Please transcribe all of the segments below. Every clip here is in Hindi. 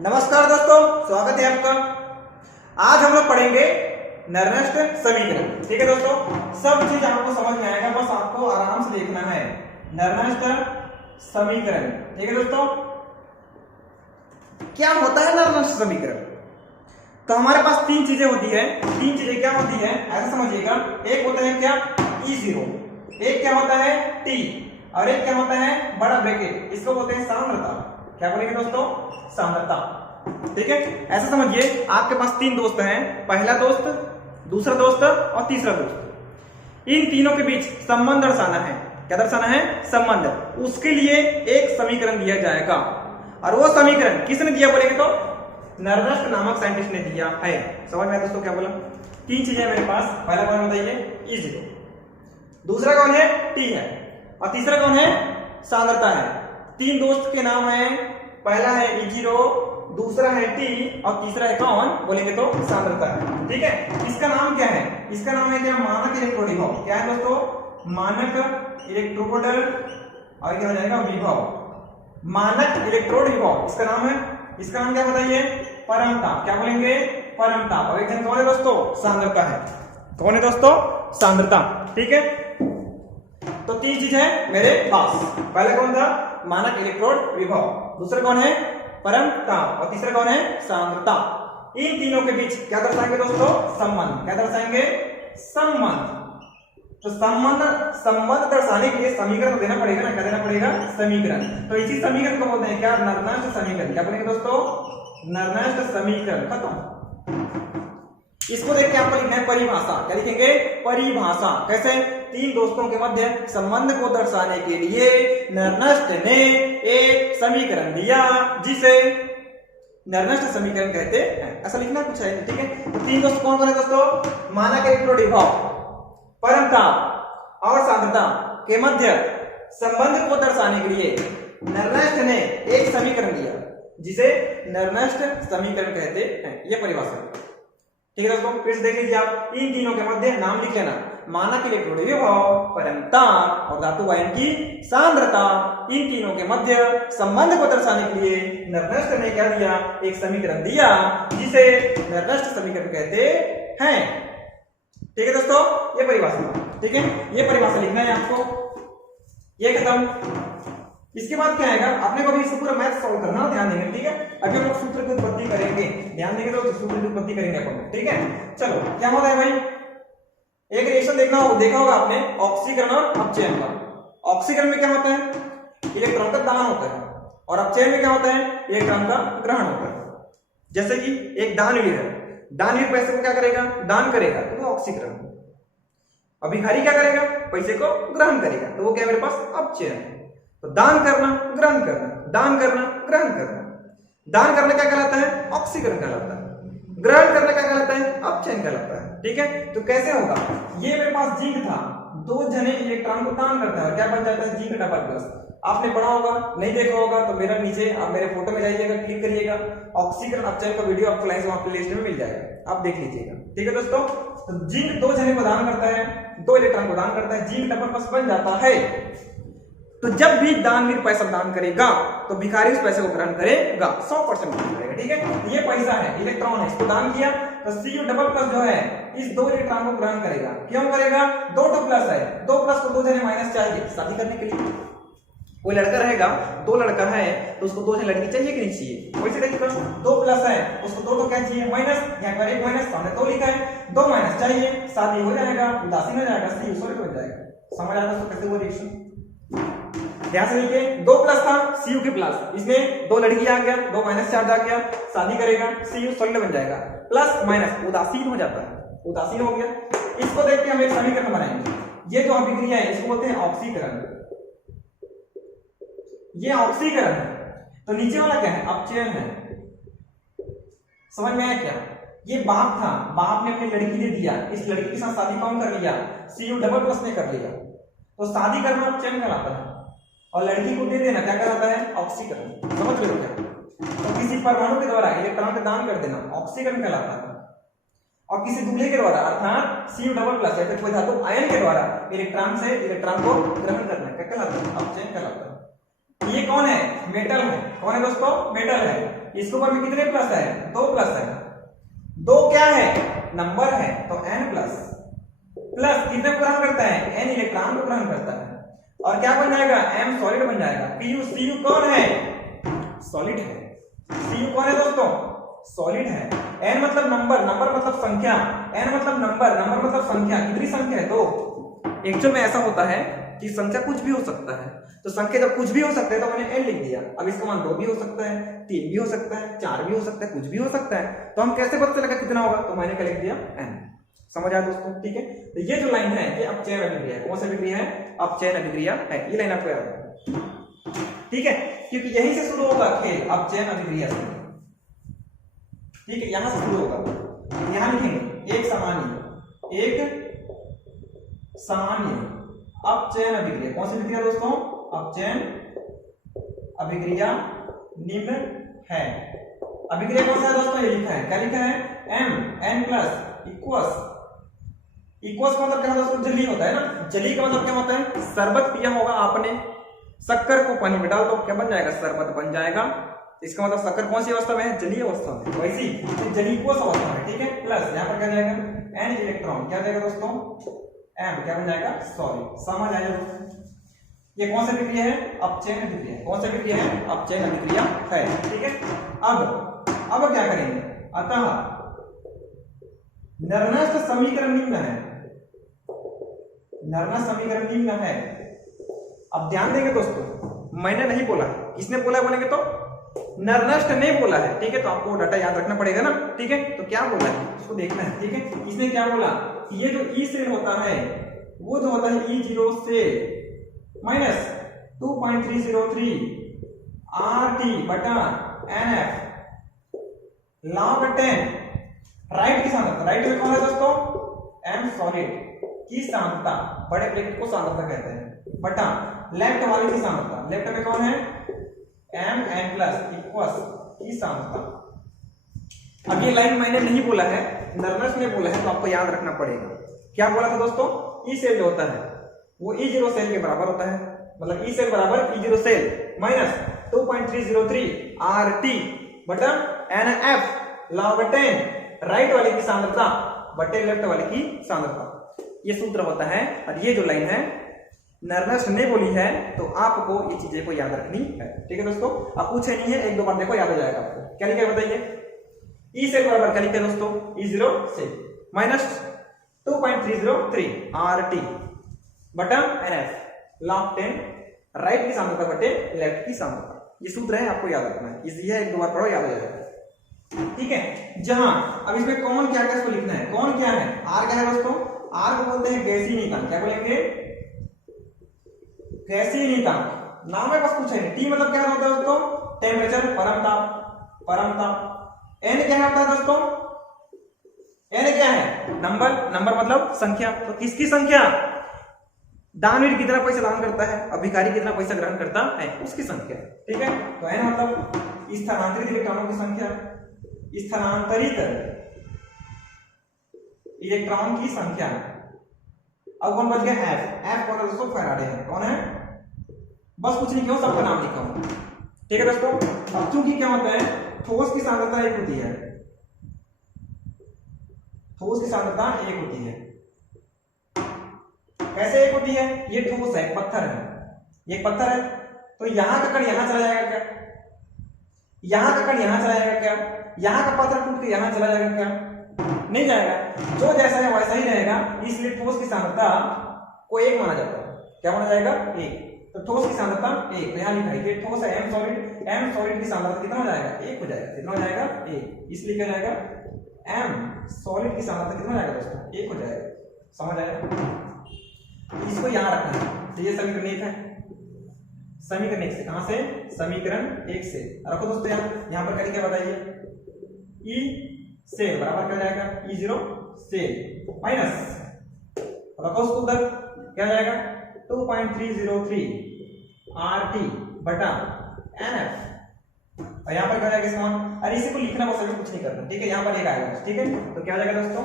नमस्कार दोस्तों, स्वागत है आपका। आज हम लोग पढ़ेंगे नर्नस्ट समीकरण। ठीक है दोस्तों, सब चीज आपको समझ में आएगा, बस आपको आराम से देखना है। नर्नस्ट समीकरण, ठीक है दोस्तों। क्या होता है नर्नस्ट समीकरण? तो हमारे पास तीन चीजें होती है। तीन चीजें क्या होती है ऐसा समझिएगा। एक होता है क्या, E0, एक क्या होता है T, और एक क्या होता है बड़ा ब्रैकेट, इसको बोलते हैं सांद्रता। क्या बोलेंगे दोस्तों? सांद्रता। ठीक है, ऐसा समझिए आपके पास तीन दोस्त हैं, पहला दोस्त, दूसरा दोस्त और तीसरा दोस्त। इन तीनों के बीच संबंध दर्शाना है। क्या दर्शाना है? संबंध। उसके लिए एक समीकरण दिया जाएगा, और वो समीकरण किसने दिया बोलेंगे तो नर्नस्ट नामक साइंटिस्ट ने दिया है। समझ में आया दोस्तों क्या बोला? तीन चीजें मेरे पास। पहला कौन बताइए? E0, दूसरा कौन है? T है, और तीसरा कौन है? सांद्रता है। तीन दोस्त के नाम है, पहला है E0, दूसरा है T, और तीसरा है कौन बोलेंगे तो सांद्रता है। ठीक है, इसका नाम क्या है? इसका नाम है क्या? मानक इलेक्ट्रोड विभव। क्या है दोस्तों? मानक इलेक्ट्रोड, और क्या हो जाएगा? विभव। मानक इलेक्ट्रोड विभव इसका नाम है। इसका नाम क्या बताइए? परमताप। क्या बोलेंगे? परमताप। और एक जन कौन है दोस्तों? सांद्रता है। कौन है दोस्तों? सांद्रता। ठीक है, तो तीन चीज है मेरे पास। पहला कौन था? मानक इलेक्ट्रोड विभव, दूसरा कौन है? परमताप, और तीसरा कौन है? सांद्रता। इन तीनों के बीच क्या दर्शाएंगे दोस्तों? संबंध। क्या दर्शाएंगे? संबंध। तो संबंध दर्शाने के लिए समीकरण देना पड़ेगा ना। क्या देना पड़ेगा? समीकरण। तो इसी समीकरण को बोलते हैं क्या? नर्नस्ट समीकरण। क्या बोलेंगे दोस्तों? नर्नस्ट समीकरण। खत्म। इसको देख के आपको लिखना है परिभाषा। क्या लिखेंगे? परिभाषा। कैसे? तीन दोस्तों के मध्य संबंध को दर्शाने के लिए नर्नस्ट ने एक समीकरण दिया, जिसे नर्नस्ट समीकरण कहते हैं। ऐसा लिखना कुछ है, ठीक है। तो तीन दोस्त कौन कौन है दोस्तों? मानक इलेक्ट्रोड विभव, परमताप और सांद्रता के मध्य संबंध को दर्शाने के लिए नर्नस्ट ने एक समीकरण दिया, जिसे नर्नस्ट समीकरण कहते हैं। यह परिभाषा। ठीक है दोस्तों, फिर से देख लीजिए आप। इन तीनों के मध्य नाम लिख लेना, मानक इलेक्ट्रोड विभव, परमताप और धातु आयन की सांद्रता। इन तीनों के मध्य संबंध को दर्शाने के लिए नर्नस्ट ने क्या दिया? एक समीकरण दिया, जिसे नर्नस्ट समीकरण कहते हैं। ठीक है दोस्तों, ये परिभाषा। ठीक है, ये परिभाषा लिखना है आपको। ये खत्म। इसके बाद क्या आएगा? आपने को भी इसको पूरा मैथ सॉल्व करना, ध्यान देंगे। ठीक है, अभी हम लोग सूत्र की उत्पत्ति करेंगे, ध्यान देंगे तो सूत्र की उत्पत्ति करेंगे अपन। ठीक है, चलो क्या होता है भाई? एक रिएक्शन देखा होगा आपने, ऑक्सीकरण और अपचयन का। ऑक्सीकरण में क्या होता है? इलेक्ट्रॉन का दान होता है, और अपचयन में क्या होता है? इलेक्ट्रॉन का ग्रहण होता है। जैसे कि एक दानवीर है, दानवीर पैसे को क्या करेगा? दान करेगा, तो वो ऑक्सीकरण। और भिखारी क्या करेगा? पैसे को ग्रहण करेगा, तो वो क्या मेरे पास? अपचयन। तो दान करना, ग्रहण करना, दान करना, ग्रहण करना। दान करना क्या कहलाता है? ऑक्सीकरण कहलाता है। ग्रहण करना क्या कहलाता है? अपचयन कहलाता है। ठीक है, तो कैसे होगा? ये मेरे पास जिंक था, दो जने इलेक्ट्रॉन को दान करता है, क्या बन जाता है? Zinc double plus. आपने पढ़ा होगा, नहीं देखा होगा तो मेरा नीचे आप मेरे फोटो में जाइएगा, क्लिक करिएगा, ऑक्सीकरण अपचयन का वीडियो आपको लाइन से प्लेलिस्ट में मिल जाएगा, आप देख लीजिएगा। ठीक है दोस्तों, तो जिंक दो जने को दान करता है, दो इलेक्ट्रॉन को दान करता है, जिंक डबल प्लस बन जाता है। तो जब भी दानवीर पैसा दान करेगा, तो भिखारी उस पैसे को ग्रहण करेगा, 100% ग्रहण करेगा। ठीक है, ये पैसा है, इलेक्ट्रॉन है, इसको दान किया, तो Cu डबल प्लस जो है इस दो इलेक्ट्रॉन को ग्रहण करेगा। क्यों करेगा? दो प्लस है, दो प्लस को दो जने माइनस चाहिए शादी करने के लिए। कोई लड़का रहेगा, दो लड़का है, तो उसको दो जने लड़की चाहिए कि नहीं चाहिए? वैसे देखिए, दो प्लस है, उसको दो क्या चाहिए? माइनस। यहाँ पर एक माइनस, सामने दो लिखा है, दो माइनस चाहिए, शादी हो जाएगा, उदासीन हो जाएगा, Cu सॉलिड हो जाएगा। समझ आता है कैसे वो रिएक्शन? ध्यान से देखिए, दो प्लस था, Cu के प्लस, इसमें दो लड़की आ गया, दो माइनस चार्ज आ गया, शादी करेगा, Cu सॉलिड बन जाएगा। प्लस माइनस उदासीन हो जाता है, उदासीन हो गया। इसको देख के हम एक समीकरण बनाएंगे। ये जो अभिक्रिया है इसको बोलते हैं ऑक्सीकरण। ये ऑक्सीकरण है। तो नीचे वाला क्या है? अपचयन है। समझ में आया क्या? ये बाप था, बाप ने अपनी लड़की दे दिया, इस लड़की के साथ शादी कौन कर लिया? Cu डबल प्लस ने कर लिया। तो शादी करना अपचयन कहलाता है, और लड़की को दे देना क्या कहलाता है? ऑक्सीकरण। समझ रहे हो क्या? तो किसी परमाणु के द्वारा इलेक्ट्रॉन का दान कर देना ऑक्सीकरण कहलाता है, और किसी दूल्हे के द्वारा अर्थात Cu डबल प्लस या फिर कोई धातु आयन के द्वारा इलेक्ट्रॉन से इलेक्ट्रॉन को ग्रहण करना क्या कहलाता है? अपचयन कहलाता है। ये कौन है? मेटल है। कौन है दोस्तों? मेटल है। इसके ऊपर में कितने प्लस है? 2 प्लस है। 2 क्या है? नंबर है, तो n प्लस कितने को ग्रहण करता है? n इलेक्ट्रॉन को ग्रहण करता है। और क्या बन जाएगा? m सॉलिड बन जाएगा। Cu कौन है? सॉलिड है। Cu कौन है दोस्तों? सॉलिड है। n मतलब नंबर मतलब संख्या, n मतलब नंबर मतलब संख्या। कितनी संख्या है? 2। एक्चुअल में ऐसा होता है कि संख्या कुछ भी हो सकता है, तो संख्या जब कुछ भी हो सकता है तो मैंने n लिख दिया। अब इसका मान 2 भी हो सकता है, 3 भी हो सकता है, 4 भी हो सकता है, कुछ भी हो सकता है। तो हम कैसे पता चलेगा कितना होगा? तो मैंने क्या लिख दिया? n। समझ आया दोस्तों? ठीक है, तो ये जो लाइन है ये अपचयन अभिक्रिया है। कौन सी अभिक्रिया है? अपचयन अभिक्रिया है। ये लाइन आपको याद रखना, ठीक है, क्योंकि यहीं से शुरू होगा खेल, अपचयन अभिक्रिया से। ठीक है, यहां से शुरू होगा। यहां लिखेंगे एक सामान्य अपचयन अभिक्रिया। कौन सी अभिक्रिया दोस्तों? अपचयन अभिक्रिया निम्न है। अभिक्रिया कौन सा है दोस्तों? ये लिखा है, क्या लिखा है? n प्लस इक्वस का मतलब क्या होता है दोस्तों? जलीय होता है ना। जलीय का मतलब क्या होता है? शरबत पिया होगा आपने, शक्कर को पानी में डाल दो, क्या बन जाएगा? शरबत बन जाएगा। इसका मतलब शक्कर कौन सी अवस्था में है? जलीय अवस्था में। वैसी जलीयकोष अवस्था में, ठीक है। प्लस यहाँ पर क्या जाएगा? n इलेक्ट्रॉन क्या जाएगा दोस्तों? m क्या बन जाएगा? सॉलिड। समझ आएगा दोस्तों? ये कौन सा अभिक्रिया है? अपचयन अभिक्रिया। कौन सा अभिक्रिया है? अपचयन अभिक्रिया है, ठीक है। अब क्या करेंगे? अतः नर्नस्ट समीकरण निम्न है। नर्नस्ट समीकरण निम्न है। अब ध्यान देंगे दोस्तों, मैंने नहीं बोला, किसने बोला? बोलेंगे तो नर्नस्ट ने बोला है, ठीक है। तो आपको डाटा याद रखना पड़ेगा ना, ठीक है। तो क्या बोला है उसको देखना है, ठीक है। इसने क्या बोला? ये जो ई सेल होता है वो जो होता है E0 सेल माइनस 2.303 RT बटा NF log 10 राइट की सांद्रता। राइट में कौन है दोस्तों? m सॉलिड की सांद्रता, बड़े ब्रैकेट को सांद्रता कहते हैं, बटा लेफ्ट वाले की सांद्रता। लेफ्ट में कौन है? m n प्लस इक्वस की सांद्रता। अब ये लाइन मैंने नहीं बोला है, नर्नस्ट ने बोला है, तो आपको याद रखना पड़ेगा। क्या बोला था दोस्तों? ई सेल जो होता है वो E0 सेल के बराबर होता है, मतलब ई सेल बराबर E0 सेल माइनस 2.303 RT बटा NF log 10 राइट वाले की सांद्रता बटे लेफ्ट वाले की सांद्रता। ये सूत्र होता है। और ये जो लाइन है नर्नस्ट ने बोली है, तो आपको ये चीजें को याद रखनी है, ठीक है दोस्तों। आप पूछे नहीं है, 1-2 बार देखो, याद हो जाएगा आपको। क्या लिखा है बताइए? ई सेल बराबर क्या लिखा है दोस्तों? E0 सेल माइनस 2.303 RT बटा NF log 10 राइट की सांद्रता बटे लेफ्ट की सांद्रता। ये सूत्र है, आपको याद रखना है। इजी है, 1-2 बार पढ़ो, याद हो जाएगा, ठीक है। जहां अब इसमें कौन क्या है इसको लिखना है। कौन क्या है? R क्या है दोस्तों? R को बोलते हैं गैसीय नियतांक। क्या बोलेंगे? गैसीय नियतांक। नाम है बस, कुछ है नहीं। T मतलब क्या होता है दोस्तों? टेम्परेचर, परम ताप। N क्या होता है दोस्तों? N क्या है? नंबर मतलब संख्या। तो किसकी संख्या? दानवीर कितना पैसा दान करता है, अभिकारी कितना पैसा ग्रहण करता है, उसकी संख्या, ठीक है। तो n मतलब स्थानांतरित इलेक्ट्रॉनों की संख्या, स्थानांतरित इलेक्ट्रॉन की संख्या। अब कौन बच गया? F कौन है दोस्तों? फैराडे है। कौन है? बस कुछ नहीं, क्यों सबका नाम लिखा हूं, ठीक है दोस्तों। अब चूंकि क्या होता है, ठोस की सांद्रता 1 होती है, ठोस की सांद्रता 1 होती है। कैसे 1 होती है? ये ठोस है, पत्थर है, ये पत्थर है, तो यहां का कण यहां चला जाएगा क्या? यहां का कण यहां चला जाएगा क्या? यहां का पत्थर टूट के यहां चला जाएगा क्या? नहीं जाएगा। जो जैसा है वैसा ही रहेगा, इसलिए ठोस की सांद्रता को 1 माना जाता है। क्या माना जाएगा? 1। तो ठोस की सांद्रता 1, यहां लिखा है, ये ठोस है m सॉलिड की सांद्रता कितना हो जाएगा? 1 हो जाएगा। कितना हो जाएगा? 1। इसलिए क्या जाएगा? m सॉलिड की सांद्रता कितना हो जाएगा दोस्तों? 1 हो जाएगा। समझ आया? इसको यहां रखना है। तो ये समीकरण 1 है। समीकरण 1 से कहां से? समीकरण 1 से रखो दोस्तों। यहां पर क्या बताइए? ई सेल बराबर क्या जाएगा? E0 सेल माइनस रखो उसको उधर, क्या जाएगा? 2.303 RT बटा NF। और यहां पर क्या जाएगा इसका मान? अरे इसी को लिखना बस, अभी कुछ नहीं करना, ठीक है। यहां पर 1 आएगा, ठीक है। तो क्या जाएगा दोस्तों?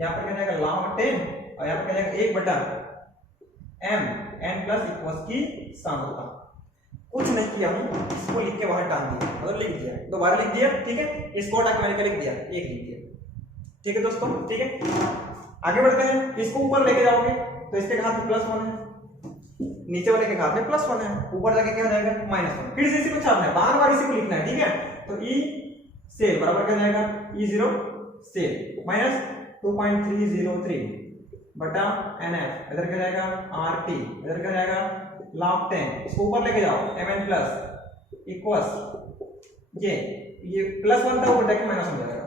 यहां पर क्या जाएगा? log 10 और यहां पर क्या जाएगा? 1 बटा m n प्लस इक्वस की सांद्रता। कुछ नहीं किया हूं, इसको लिख के बाहर टांग दिया, मतलब लिख दिया, दोबारा लिख दिया, ठीक है। इसको हटा के मैंने क्या लिख दिया, एक लिख दिया, ठीक है दोस्तों, ठीक है। आगे बढ़ते हैं, इसको ऊपर लेके जाओगे तो इसके हाथ में +1 है, नीचे वाले के हाथ में +1 है, ऊपर जाके क्या हो जाएगा -1। फिर से इसी को छापना है, बार बार इसी को लिखना है, ठीक है। तो ई सेल बराबर क्या जाएगा, E0 सेल माइनस 2.303 बटा NF, इधर क्या जाएगा RT, इधर क्या जाएगा log 10, इसको ऊपर लेके जाओ Mn प्लस इक्वल्स ये +1 था, ऊपर जाके -1 हो जाएगा।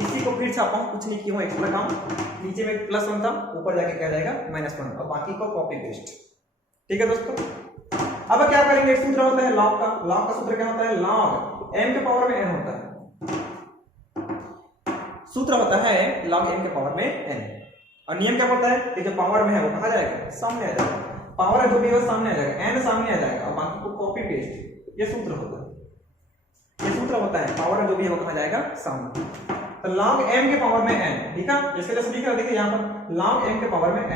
इसी को फिर छापा हूं, कुछ नहीं किया हूं, एक्स्ट्रा काम, नीचे में +1 था, ऊपर जाके क्या जाएगा -1, और बाकी को कॉपी पेस्ट, ठीक है दोस्तों। अब क्या करेंगे, एक सूत्र होता है लॉग का, लॉग का सूत्र क्या होता है, log m के पावर में n होता है, सूत्र होता है log m के पावर में n, और नियम क्या होता है कि जो पावर में है वो कहां जाएगा, सामने आ जाएगा, पावर जो भी है वो सामने आ जाएगा, n सामने आ जाएगा, और बाकी को कॉपी पेस्ट, ये सूत्र होता है, ये सूत्र होता है, पावर जो भी है वो कहां जाएगा, सामने। तो log m के पावर में n, ठीक है, इसके जैसे लिखा देखिए यहाँ पर log m के पावर में n,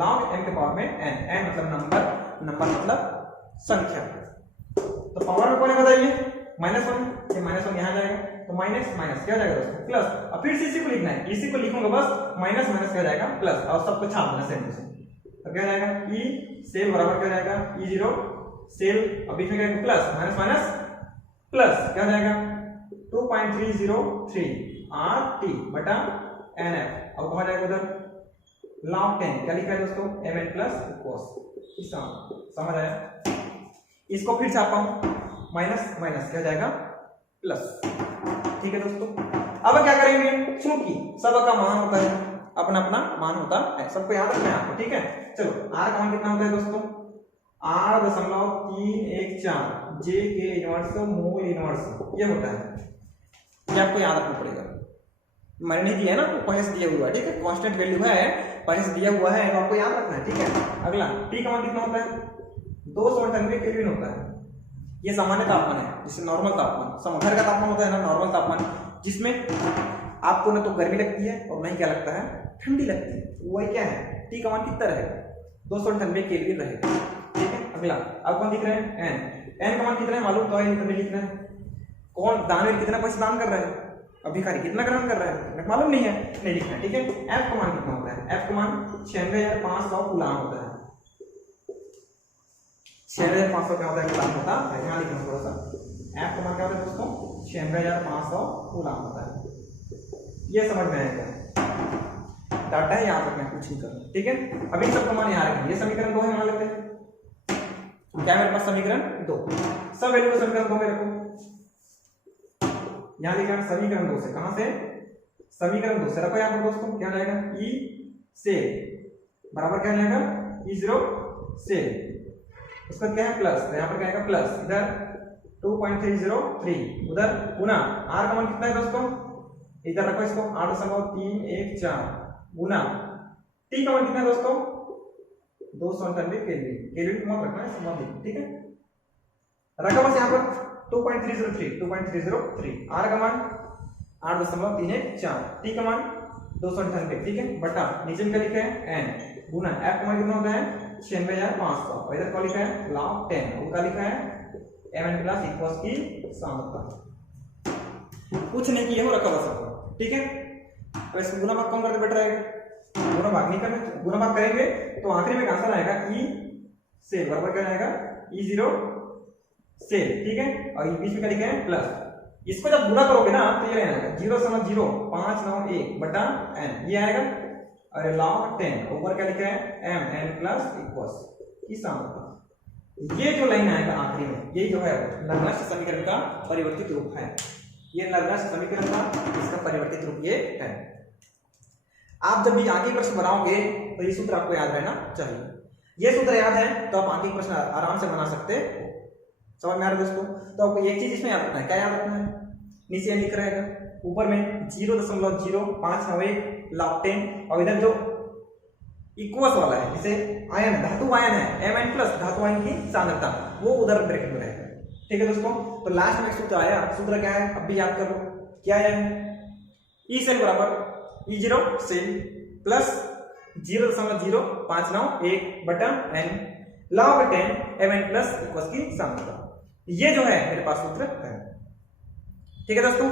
log m के पावर में n, n मतलब नंबर, नंबर मतलब संख्या। तो पावर में कौन है बताइए, -1, ये -1 यहाँ जाएगा, तो माइनस माइनस क्या जाएगा दोस्तों प्लस, और फिर से इसी को लिखना है, इसी को लिखूंगा बस, माइनस माइनस क्या जाएगा प्लस, और सबको छाप देना सेम टू सेम। तो क्या जाएगा ई सेल बराबर क्या जाएगा E0 सेल, अब बीच में क्या प्लस माइनस माइनस प्लस क्या जाएगा 2.303 RT बटा NF, अब कहा जाएगा उधर log 10, क्या लिखा है दोस्तों Mn प्लस cos, समझ आया। इसको फिर छापा हूं, माइनस माइनस क्या जाएगा प्लस, ठीक है दोस्तों। अब क्या करेंगे, चूंकि सबका मान होता है, अपना अपना मान होता है, सबको याद रखना है आपको, ठीक है। चलो R का मान कितना होता है दोस्तों, 8.314 J के इनवर्स मोल इनवर्स, ये होता है, ये आपको याद रखना पड़ेगा। मैंने नहीं दिया है ना, पहले से दिया हुआ है, ठीक है, कांस्टेंट वैल्यू है, पहले से दिया हुआ है, तो आपको याद रखना है, ठीक है। अगला T का मान कितना होता है, 298 केल्विन होता है, ये सामान्य तापमान है, जिससे नॉर्मल तापमान, घर का तापमान होता है ना नॉर्मल तापमान, जिसमें आपको ना तो गर्मी लगती है और नहीं क्या लगता है, ठंडी लगती है, वही क्या है, T का मान कितना रहेगा 298 केल्विन रहेगा, ठीक है। अगला अब कौन दिख रहा है, n का मान कितना है मालूम, तो है लिखना है, कौन दानवीर कितना पैसा दान कर रहा है, अब भिखारी कितना ग्रहण कर रहा है, मालूम नहीं है, नहीं लिखना है, ठीक है। F का मान कितना होता है, F का मान 96,500 कूलाम होता है, 96,500 क्या होता है कूलाम होता है, यहाँ लिखना थोड़ा सा, F का मान क्या होता है दोस्तों 96,500 कूलाम होता है, ये समझ में आएगा, डाटा है यहाँ तक, मैं कुछ नहीं करूँ, ठीक है। अब इन सबका मान यहाँ रखेंगे, ये समीकरण 2 है, मान लेते हैं, क्या मेरे पास समीकरण 2, सब वैल्यू को समीकरण 2 में रखो, यहाँ लिखा है समीकरण 2 से, कहां से, समीकरण 2 से रखो यहाँ पर दोस्तों, क्या जाएगा E से बराबर क्या जाएगा E0 से, उसका क्या है प्लस, तो यहाँ पर क्या आएगा प्लस, इधर 2.303, उधर गुना R का मान कितना है दोस्तों, इधर रखो इसको 8.314 गुना T का मान कितना है दोस्तों 298 केल्विन, केल्विन को मत रखना है संबंधित, ठीक है। रखा बस यहाँ पर 2.303 R का मान 8.314, T का मान 298, ठीक है, बटा नीचे में क्या लिखा है n गुना F का मान कितना होता है 96,500, और इधर क्या लिखा है log 10, और क्या लिखा है Mn प्लस इक्वल्स की सामर्थ्य, कुछ नहीं किए हो, रखा बस आपको, ठीक है। अब इसको गुना भाग कौन करके बैठ रहेगा, गुना भाग नहीं करना, गुना भाग करेंगे तो आखिरी में आंसर आएगा E से बराबर क्या आएगा E0 से, ठीक है, और बीच में क्या लिखा है प्लस, इसको जब गुना करोगे ना तो ये आएगा 0.0591 बटा n, ये आएगा, और log 10 ऊपर क्या लिखा है Mn प्लस इक्वल्स की सामर्थ्य, ये जो लाइन आएगा आखिरी में, ये जो है नर्मस्थ समीकरण का परिवर्तित रूप है, ये नर्मस्थ समीकरण का इसका परिवर्तित रूप ये है। आप जब भी आगे प्रश्न बनाओगे तो ये सूत्र आपको याद रहना चाहिए, ये सूत्र याद है तो आप आगे प्रश्न आराम से बना सकते हो, समझ में आ रहा है दोस्तों। तो आपको एक चीज इसमें याद रखना है, क्या याद रखना है, नीचे लिख रहेगा, ऊपर में 0.0591 log 10, और इधर जो इक्वस वाला है, जिसे आयन धातु आयन है Mn प्लस धातु आयन की सांद्रता, वो उधर ब्रैकेट में रहेगा, ठीक है दोस्तों। तो लास्ट में सूत्र आया, सूत्र क्या है अब भी याद कर लो, क्या है E सेल बराबर E0 सेल प्लस 0.0591 बटा n law of ten mn plus equals की सांद्रता। ये जो है मेरे पास सूत्र है। ठीक है दोस्तों,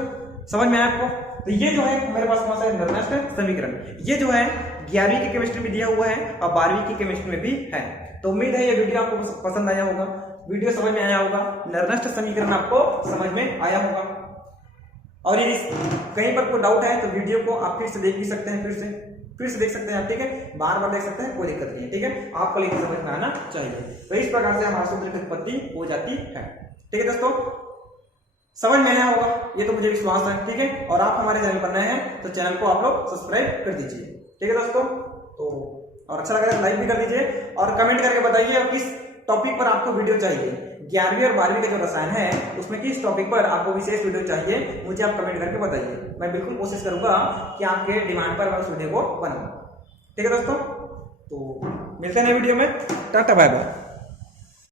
समझ में आया आपको? तो ये जो है मेरे पास कौन सा निर्णायक समीकरण, ये जो है 11वीं की केमिस्ट्री में दिया हुआ है और 12वीं की केमिस्ट्री में भी है। तो उम्मीद है ये वीडियो आपको पसंद आया होगा, वीडियो समझ में आया होगा, निर्णायक समीकरण आपको समझ में आया होगा। और यदि कहीं पर कोई डाउट है तो वीडियो को आप फिर से देख भी सकते हैं, फिर से देख सकते हैं आप। ठीक है, बार बार देख सकते हैं, कोई दिक्कत नहीं है। ठीक है, आपको लेकिन समझ में आना चाहिए। तो इस प्रकार से हमारे सूत्र की उत्पत्ति हो जाती है। ठीक है दोस्तों, समझ में आया होगा ये तो मुझे विश्वास है। ठीक है, और आप हमारे चैनल पर नए हैं तो चैनल को आप लोग सब्सक्राइब कर दीजिए। ठीक है दोस्तों, तो और अच्छा लगा तो लाइक भी कर दीजिए और कमेंट करके बताइए किस टॉपिक पर आपको वीडियो चाहिए। 11वीं और 12वीं का जो रसायन है उसमें किस टॉपिक पर आपको विशेष वीडियो चाहिए, मुझे आप कमेंट करके बताइए। मैं बिल्कुल कोशिश करूंगा कि आपके डिमांड पर मैं उस वीडियो को बनाऊं। ठीक है दोस्तों, तो मिलते हैं नए वीडियो में। Tata bye bye.